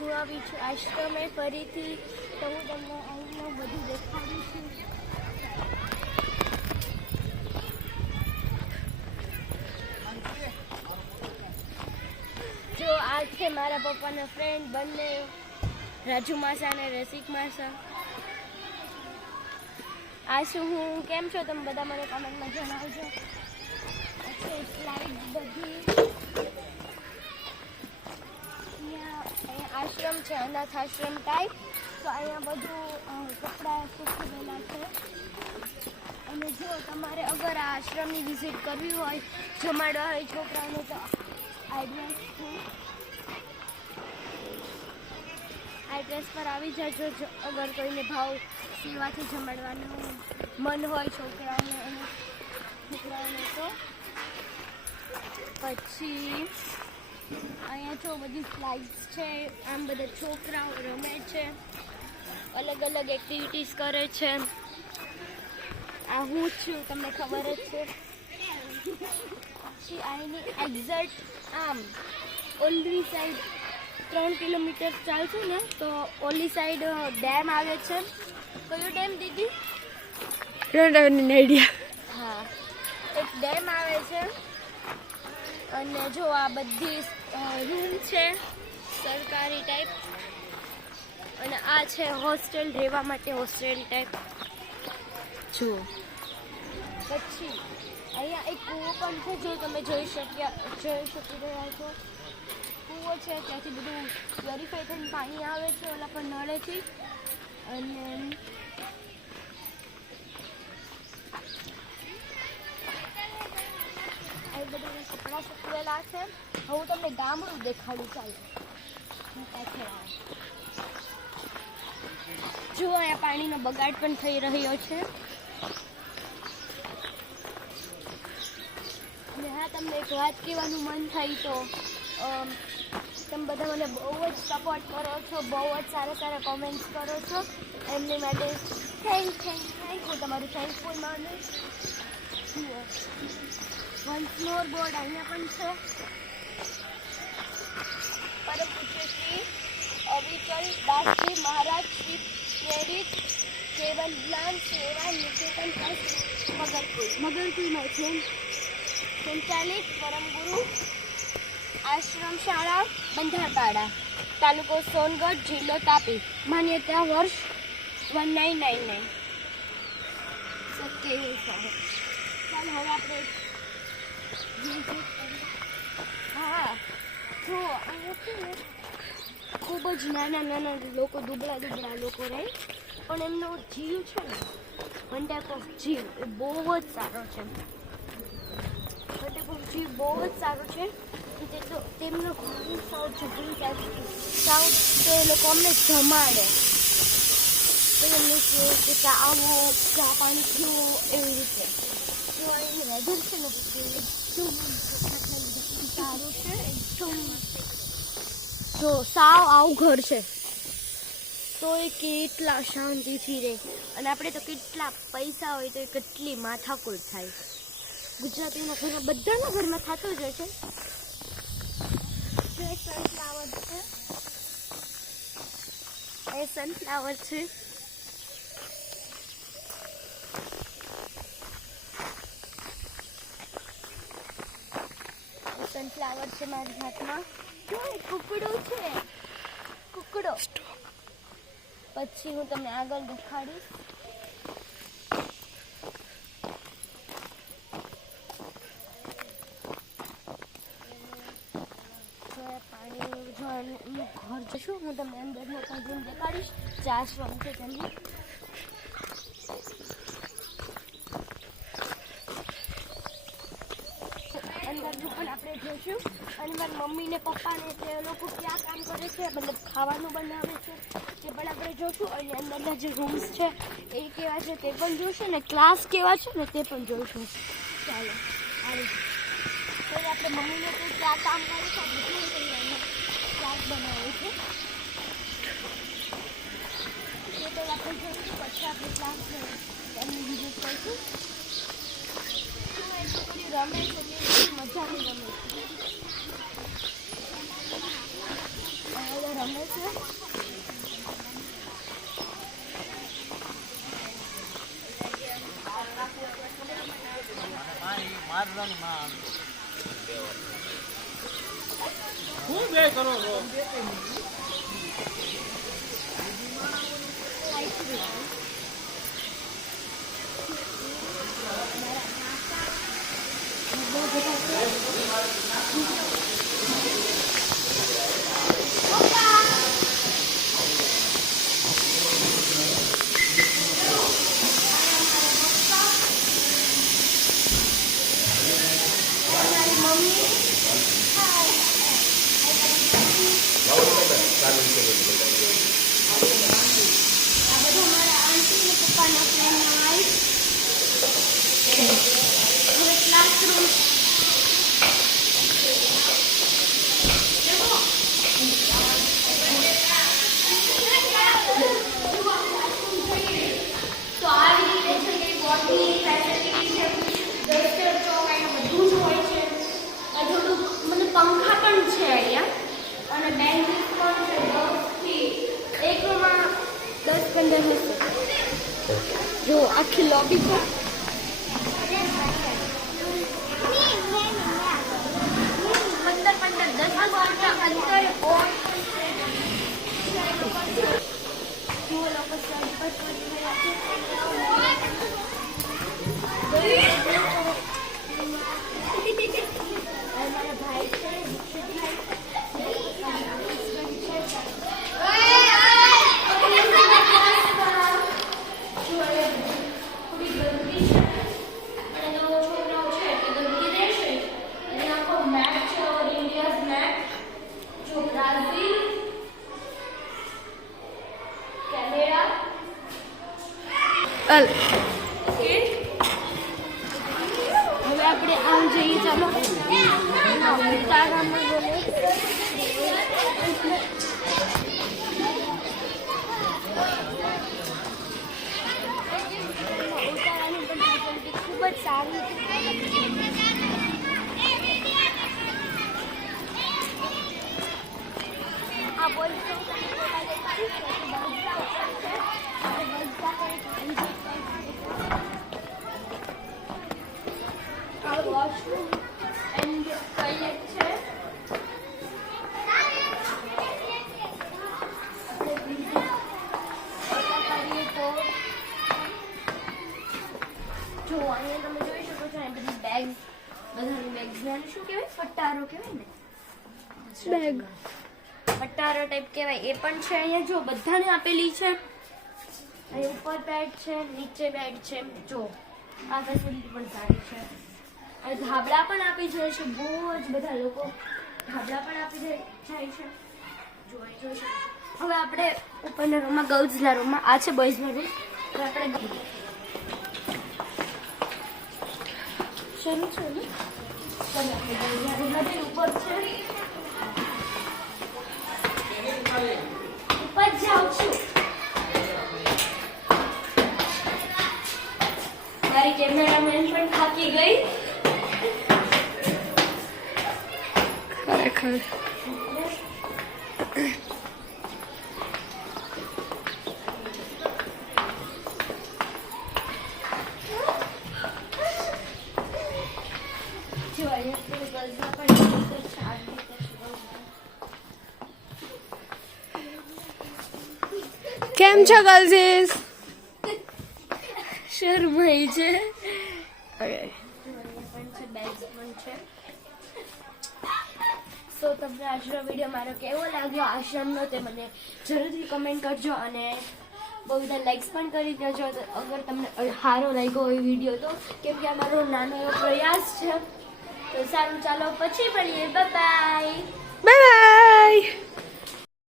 હું આવી છું આશ્રમે ફરીથી તો હું તમને અહીંનું બધું દેખાડું છું. જો આ છે મારા પપ્પાના ફ્રેન્ડ બંને, રાજુ માસા અને રસિક માસા. આ શું હું કેમ છો તમે બધા મને કમેન્ટમાં જણાવજો. સ્લાઇડ બધી. અહીંયા અહીંયા આશ્રમ છે, અનાથ આશ્રમ ટાઈપ તો અહીંયા બધું કપડાં સૂકવેલા છે. અને જો તમારે અગર આ આશ્રમની વિઝિટ કરવી હોય, જમાડવા હોય છોકરાઓને, તો એડ્રેસ છે. એડ્રેસ પર આવી જજો અગર કોઈને ભાવ સેવાથી જમાડવાનું મન હોય છોકરાઓને અને છોકરાઓને તો. પછી અહીંયા જો બધી સ્લાઇડ્સ છે આમ બધા છોકરાઓ રમે છે અલગ અલગ એક્ટિવિટીઝ કરે છે. આ હું છું તમને ખબર જ છે. પછી અહીંની એક્ઝેક્ટ આમ ઓલી સાઈડ ત્રણ કિલોમીટર ચાલશું ને તો ઓલી સાઈડ ડેમ આવે છે. કયો ડેમ દીદી? હા એક ડેમ આવે છે. અને જો આ બધી રૂમ છે સરકારી ટાઈપ અને આ છે હોસ્ટેલ રહેવા માટે હોસ્ટેલ ટાઈપ જુઓ પછી અહીંયા એક કૂવો પણ છે જે તમે જોઈ શક્યા જોઈ શકી રહ્યા છો. કૂવો છે ત્યાંથી બધું વેરીફાઈ થઈને પાણી આવે છે ઓલા પર નળેથી. અને આ બધા કપડાં સૂકવેલા છે. હું તમને ગામડું દેખાડું, ચાલો. જુઓ અહીંયા પાણીનો બગાડ પણ થઈ રહ્યો છે. અને તમને એક વાત કહેવાનું મન થાય તો તમે બધા મને બહુ જ સપોર્ટ કરો છો, બહુ જ સારા સારા કોમેન્ટ્સ કરો છો. એમની માટે થેન્ક થેન્ક થેન્ક હું તમારું થેન્કફુલ માનું મોર બોર્ડ અહીંયા પણ છે. પરમ પૂજ્ય શ્રી અવિચલ દાસજી મહારાજ શ્રી પ્રેરિત કેવલ જ્ઞાન સેવા નિકેતન ટ્રસ્ટ મગરકુલ મગરકુલમાં છે. સંચાલિત પરમગુરુ આશ્રમ શાળા બંધારપાડા તાલુકો સોનગઢ જિલ્લો તાપી. માન્યતા વર્ષ વન નાઇન નાઇન નાઇન. સત્ય એવું સાહેબ. ચાલો હવે આપણે. હા. તો અહીંયા છે ને ખૂબ જ નાના નાના લોકો, દુબળા દુબળા લોકો રહે. પણ એમનો જીવ છે ને વન ટાઈપ ઓફ જીવ, એ બહુ જ સારો છે. વન ટાઈપ ઓફ જીવ બહુ જ સારો છે. તે તો તેમનો ઘણું જબરું જાય સાવ તો એ લોકો અમને જમાડે. તો એમને કે આવો, ચા પાણી પીવો, એવી રીતે. વેધર છે ને એકદમ સારું છે જો, સાવ આવું ઘર છે. તો એ કેટલા શાંતિથી રહે. અને આપણે તો કેટલા પૈસા હોય તો એ કેટલી માથાકૂટ થાય. ગુજરાતીના ઘરમાં બધાના ઘરમાં થતું જ હશે સનફ્લાવર છે. એ સનફ્લાવર છે. સનફ્લાવર છે મારી હાથમાં. જો કુકડો છે. કુકડો. પછી હું તમને આગળ દેખાડીશ. પાણી ઘર જશું, હું તમને અંદરનો પણ રૂમ દેખાડીશ. શ્રમ છે તેમની અંદરનું પણ જોઈશું અને મારી મમ્મી ને પપ્પાને એ લોકો ક્યાં કામ કરે છે, મતલબ ખાવાનું બનાવે છે તે પણ આપણે જોઈશું અને અંદરના જે રૂમ્સ છે, એ કેવા છે તે પણ જોઈશું ને ક્લાસ કેવા છે ને તે પણ જોઈશું ચાલો, આવી તો આપણે મમ્મીને તો ક્યાં કામ કરે છે ક્લાસ બનાવે છે. તે તો આપણે જોઈશું પછી આપણે ક્લાસ એમની વિઝિટ કરીશું રમે છે રમે છે શું બે કરો છો આ બધું મારા આંટી ને પપ્પાના ફ્રેન્ડના વાઈફ હવે ક્લાસરૂમ તો આવી રીતે છે કે બોટની ફેસિલિટી છે ડસ્ટર ચોક અહીંયા બધું જ હોય છે આ થોડુંક મને પંખા પણ છે અહીંયા અને બેન્ચીસ પણ છે દસથી એક રૂમમાં દસ પંદર હશે જો આખી લોબી પર પંદર પંદર દસ અંતરે આપણે આમ જઈએ ચાલો ખૂબ જ સારી આ બોલ. કહેવાય ને? બેગ. પટ્ટારો ટાઈપ કહેવાય એ પણ છે અહીંયા. જો બધાને આપેલી છે. અહીં ઉપર બેડ છે નીચે બેડ છે. જો આ ફેસિલિટી પણ સારી છે. અને ધાબળા પણ આપી જાય છે. બહુ જ બધા લોકો ધાબળા પણ આપી જાય છે. જોઈ હવે આપણે ઉપરના રૂમમાં ગર્લ્સના રૂમમાં આ છે બોયઝના રૂમ હવે આપણે શરૂ છે ને? મારી કેમેરામેન પણ થાકી ગઈ. ખરેખર જો અહીંયા તો ગર્લ્સના પણ રીતે સારી રીતે શોધવાનું. કેમ છો ગર્લ્સીસ શરમાઈ છે. સો તમને આજનો વીડિયો મારો કેવો લાગ્યો? આશ્રમનો તે મને જરૂરથી કમેન્ટ કરજો અને બહુ બધા લાઇક્સ પણ કરી દેજો. અગર તમને સારો લાગ્યો હોય વીડિયો તો, કેમ કે મારો નાનો એવો પ્રયાસ છે. તો સારું ચાલો પછી મળીએ. Bye bye bye